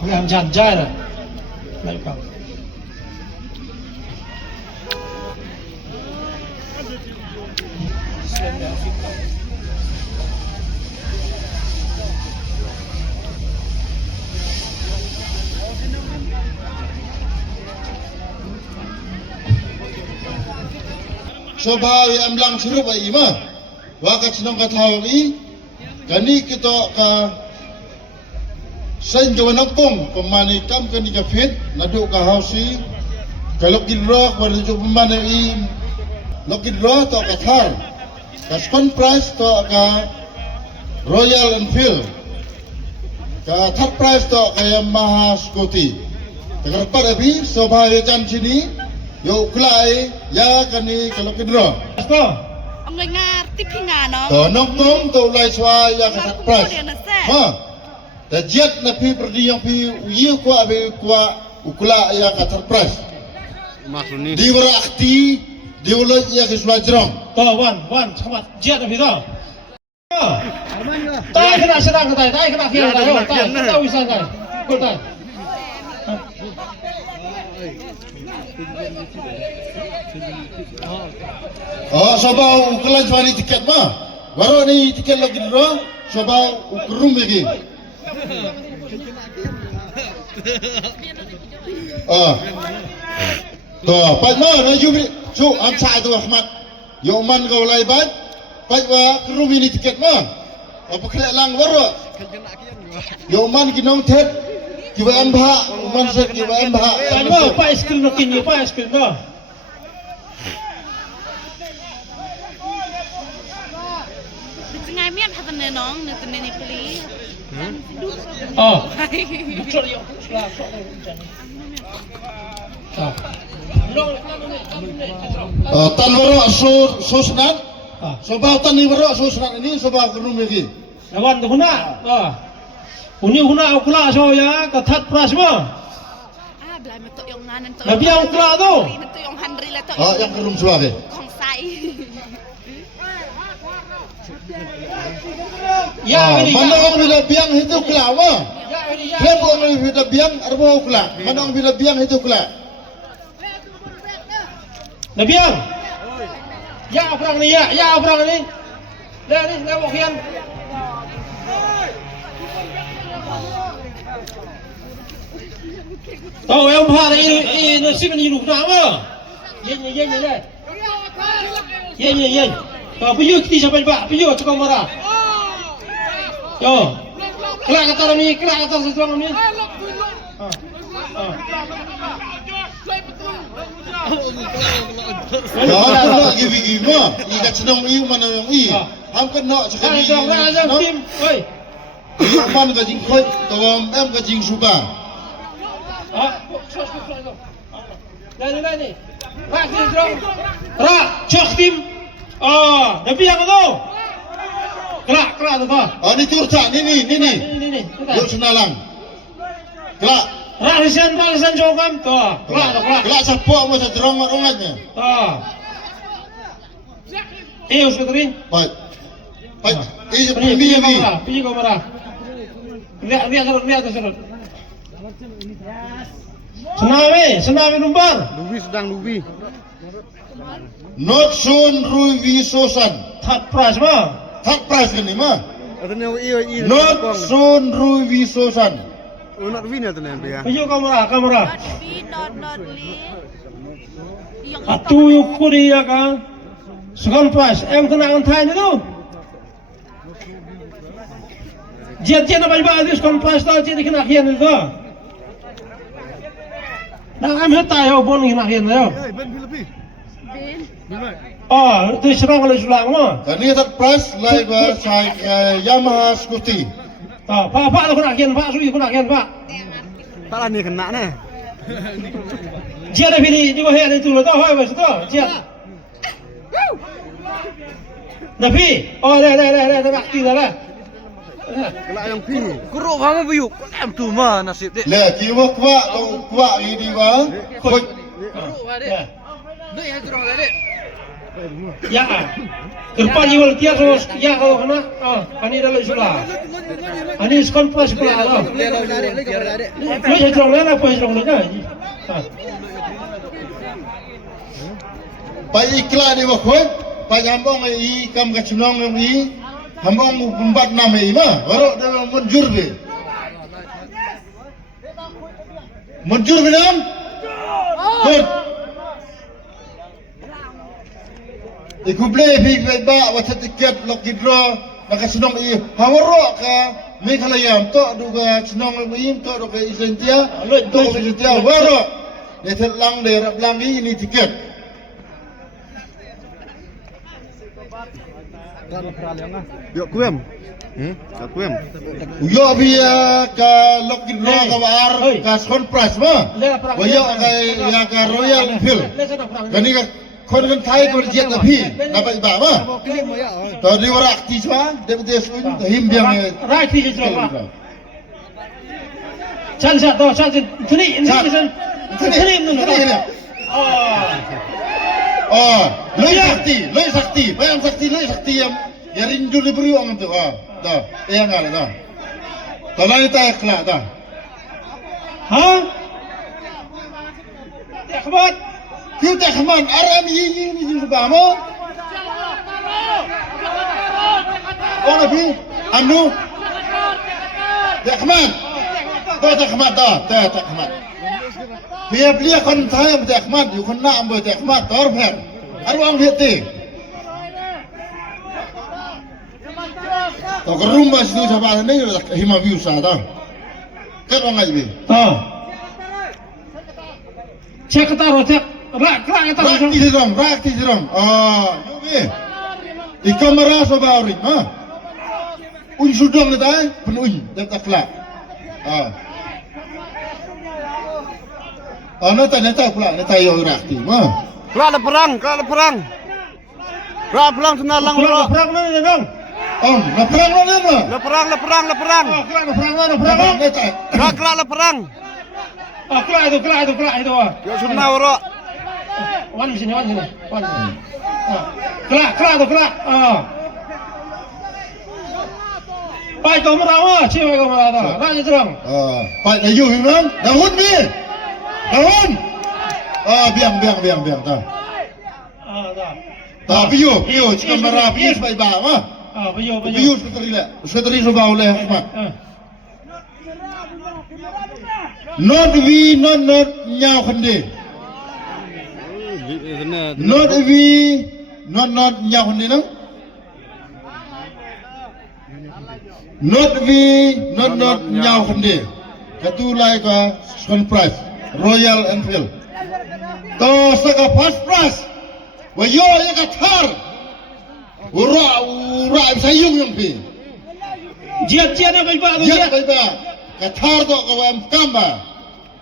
พยายามจัดใจเลยไม่ครับCoba yang bilang seru pak Ima, wakat senang kata ini, kini kita ke sen jawa nampung pemanikam kini ke fit, naduk ke hausi, kalau kira pada jauh pemani lokidro to ke thar, ke spon price to ke Royal Enfield, ke third price to ke Yamaha Scotty, terlepas dari coba yang sini. Yo kulai ya kani kalau kidro. Apa? Ông người Nga tiếp khi Nga nó. To nong tong to lai swai ya kasat pras. Ha. Ta jet na pi perdi yang pi uyu kwa be kwa ukula ya kasat pras. Maksudnya Di wara akti di wala ya kiswa jrom. To wan sama jet apa itu? Tai kena serang ke tai kena kira tai. Tai bisa tai. Kau tai. Oh, soba ukulan swani tiket mah. Baru ni tiket lagi dulu. Soba ukurum lagi. Oh. Tuh, pas mah na jubi. Su, amsa itu Ahmad. Yo man kau lai bat. Pas wa kurum ini tiket mah. Apa kelak lang baru. Yo man kinong tet. Kiba embha, man set kiba embha. Kamu apa skill nak kini? Apa skill nak? Ngày miết hay tên này nó, người tên này peli. Oh. Tan baru so senat. Soba tan ni baru so senat ini soba kurum lagi. Lawan tu huna. Uni huna ukula so ya katat pras mah. Ah, belai metok yang nganan tu. Nabi yang ukula tu. Itu yang handri lah tu. Oh, yang kurum suara. Kong sai. Ya, ini. Mana orang bila biang itu ukula mah. Kenapa orang bila biang arbo ukula? Mana orang bila biang itu ukula? Nabi yang. Ya perang ni ya perang ni. Dah ni dah wakian. Oh, yang bahar ini nasib ni lupa apa? Ye le. Ye. Kau piyu kita siapa pak? Piyu tukang marah. Yo. Kelak kata ni, kelak kata sesuatu ni. Ya, nak gigi mah. Ikat senang iu mana yang i. Ham kan nak sekali. Ajang tim, oi. Man ka jing khoi, tawam em ka jing suba. Ni. Rak tim terong. Rak, cok tim. Tapi yang tu. Kelak tu tu. Oh, ni turca, ni. Ni. Yuk senalang. Kelak. Ralisan jogam tu. Kelak. Kelak sapok masa terong-rongatnya. Us ketering. Baik. Ini Pergi kamera. Lihat terus. Sename numpang. Lubi sedang lubi. Not soon Ruivi Sosan. Third prize mah. Third prize kan ni mah. Atau ni Not soon Ruivi Sosan. Not win atau ni dia. Pergi kamera. Not li. Yang Atu yukuri ya kan. Second prize. Em kena antai ni tu. Jet apa ibarat itu second prize tu jet kena kian itu. Dah em hetai yo bon kena kian yo. Ben lebih. Itu serang oleh sulang mah. Kan ni third prize lai ba sai Yamaha Scotty. Pak tu kena kian pak, suri kena kian pak. Tak lah ni kena ni. Jet ni di bawah itu lo tahu apa itu? Jet. Nabi, dah bakti dah. Kelak yang pi. Kuruk kamu biuk. Em tu mah nasib dek. Le kiwa kwa ini ba. Koi. Kuruk bah dek. Dek yang turun dek. Ya. Kerpa jiwal tiar terus ya kalau kena. Ani dalam sebelah. Ani skon pas sebelah lah. Kau jadi orang apa orang lain? Pai iklan ni waktu, pai hambong i kam kacunong i, hambong membuat nama i mah, baru dia menjur be. Menjur be dong? Good. Iku boleh pergi ba wajah tiket loki draw, nak kacunong i, hawaro ka, Mekhalayam, tok duga kacunong i, tok duga Islandia, tok Islandia, baru. Dia terlang dia lang ini tiket. Yuk kuem. Kuem. Yo biya ka lokin ro ka war ka skon price ma. Wayo ka ya ka Royal Enfield. Kani ka kon kan thai ko jet na phi na ba ba ma. To ni wara ti chwa de de sun him biang Right ti chwa. Chan sa to chan thini thini nu. Loy sakti, bayam sakti yang rindu diberi orang tu. Dah, yang ada dah. Kalau ni tak kelak dah. Ha? Ahmad, Kiu tak keman, aram ini juga mo. Oh nabi, anu. Tak keman. Tak keman dah, tak keman. Biarคนไทยมันแตกมัดอยู่คนหน้ามันแตกมัดต่อแผ่นอารมณ์เพียตีต่อกระรุ่มมาสิดูชาวบ้านนี่หิมะวิวสาดอ่ะก็ว่าไงบี Cek taruh cek rak kita รักที่จะร้องยูบีอีกคำมาราสบาริฮะอุ่นสุดดวงเลยได้เป็นอุ่นเด็กตะกละnanti pula nanti yo rakti mah. Kelak ada perang. Perang senalang bro. Perang mana dong? Na perang mana mah? Le perang. Kelak ada perang mana? Kelak le perang. Kelak itu. Yo sunna bro. Wan sini. Kelak itu. Pai kau merawat, cewek kau merawat. Raja terang. Pai dah yo memang. Dahun bi. Dahun. Biang dah. Dah. Tapi yo, jika merah bius baik bah mah. Bius seteri sebab oleh Ahmad. Not we, not nyau khande. Not we, not nyau khande nang. Not we, not nyau khande. Katu lai ka Scon Prize, Royal Enfield. To saka first prize. Wayo ya kathar. Ura sayung yang pi. Jiat na baik ba? Jiat baik ba. Kathar to kawam kamba.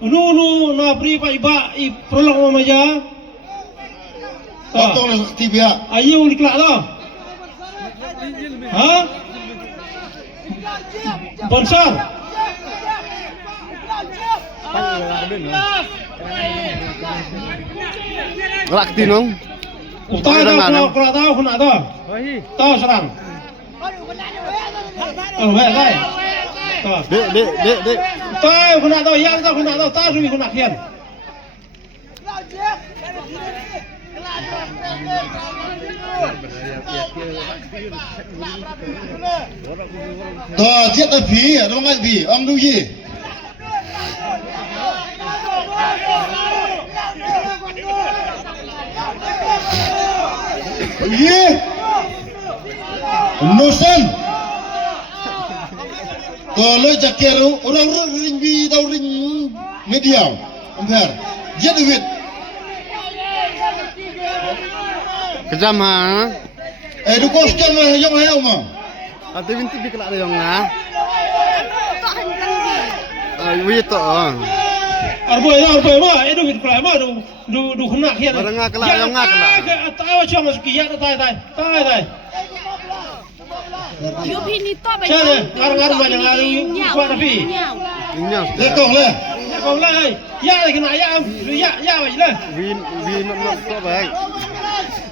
Unu na pri baik ba I prolong mo maja. Tong na sakti biya. Ayo dikelak to. Ha? Bonsar. Rakti nong. Tahu kena tahu. Tahu serang. Baik. Dek. Tahu kena tahu, yang tahu kena tahu, tahu sumi kena kian. To jiat na pi, ano ngai pi, ang du yi. Ye. Nusan. Kalau jakeru orang ring bi tau ring media. Ampar. Jet wit. Kejam ha. Du kostum yang hayau mah. Ate binti di kelak yang na. Wi to. Arboi mah, itu wit kelak mah du kena kian. Barang kelak yang kelak. Tahu macam masuk kian tai. Yo pini to ba. Ngar macam ngaru kuat tapi. Inya. Lekong lah. Kau lah, ya lagi nak ya baik lah. Win not to baik.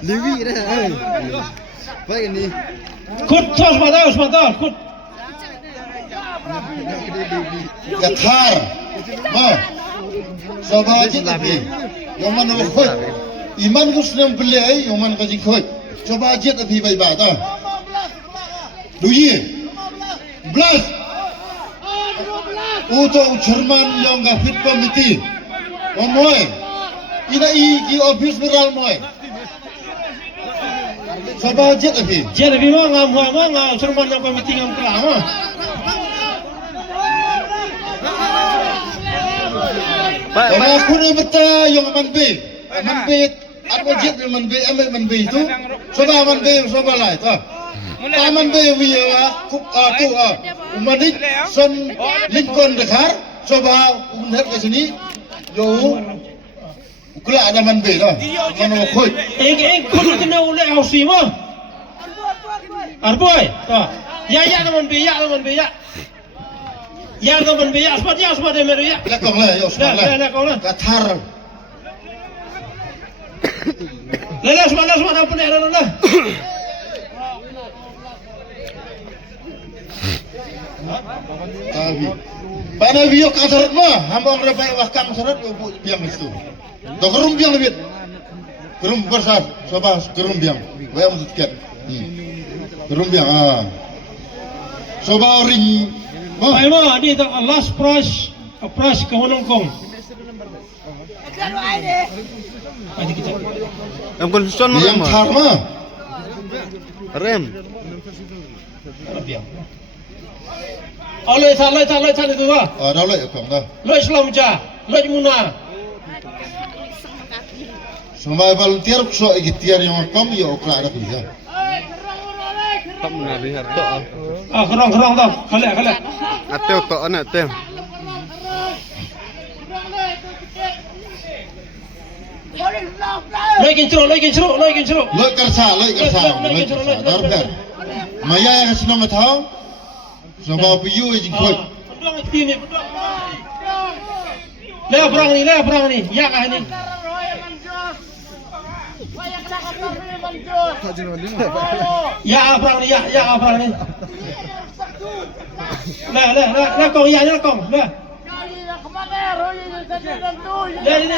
Lewi dah. Baik ni. Kut sebentar, kut. Qatar. Ma. Sabah je tapi. Yang mana khoi. Iman ku senang beli yang mana kaji khoi. Coba je tapi baik-baik ta. Duye. Belas. Untuk Jerman yang fit komiti. Omoy. Ina i office beral moy. Coba je tapi. Je lebih ngam Jerman yang komiti ngam kelang. Kalau aku ni betul yang man B. Aku jet man B, ambil man B itu. Coba man B, coba lah itu. Man B wiya aku umanik son Lincoln dekar. Coba umhat ke sini. Yo. Kula ada man B dah. Mana khoi. Kut kena oleh hausi mah. Arboy. Ya man B. Ya teman biya, asmat dia meru ya. Lekong lah, yo asmat lah. Lekong lah. Qatar. Asmat apa ni ada lah. Tapi, pada video Qatar mah, hamba orang dapat wakang syarat ibu biang itu. Dah kerum biang lebih. Kerum besar, coba kerum biang. Bayar untuk tiket. Kerum biang. Coba ring. Baik mah, ni tak last price ke Hong Kong. Yang konstitusi Yang mana? Tharma. Rem. Oleh tak itu lah. Dah lah, kong dah. Loi Islam jah, loi Muna. Sampai volunteer so ikhtiar yang kong ya okra ada bisa. Tak menarik harta. Kerang dah, khalak. Atau tak anak teh. Loi kincro. Loi kersa. Darbar. Maya yang senang tahu. Sampai piyu jingkut. Pedang itu ni, pedang. Leh perang ni. Ya kah ni? Ya perang ni. Leh kong ya kong. Leh ni.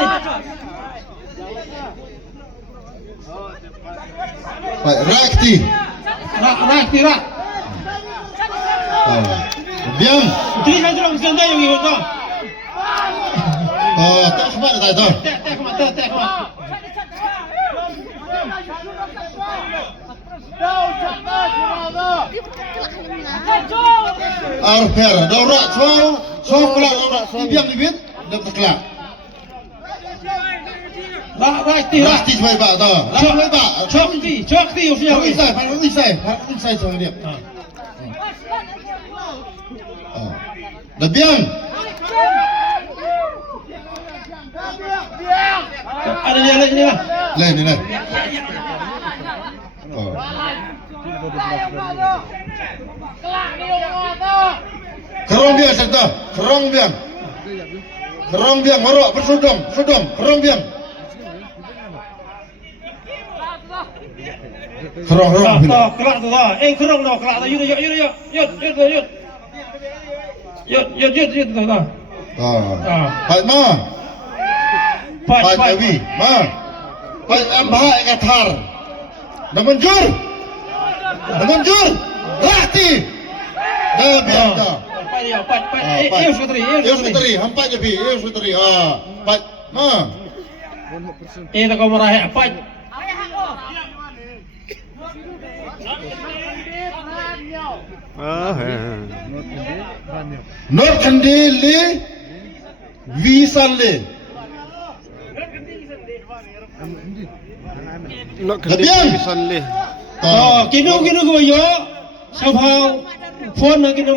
Baik, Rakti. Rak. Biang. Jadi saya sudah mesti yang ini betul. Tak sempat dah itu. Tak kemat. Arfer, daurat so kelak daurat biang libit, dah kelak. Rakti sebaik bak tu. Cokti usia Pak Isai sama dia. Dah biang. Ada dia ni lah. Lain. Kerong biang serta. Kerong biang marok bersudong. Kerong biang. Kerong. Kelak tu lah. Kerong dah kelak tu. Yud tu lah. Baik ma. Baik Abi. Ma. Baik Ambah Qatar. Dah manjur. Rakti. Dah biang dah. Iya sutri. Hampa je bi. Sutri. Baik ma. Tak kau merah apa? Nur Kandili Visalle. Nak kena bisa leh. Kinu ko yo. Somehow phone na kinu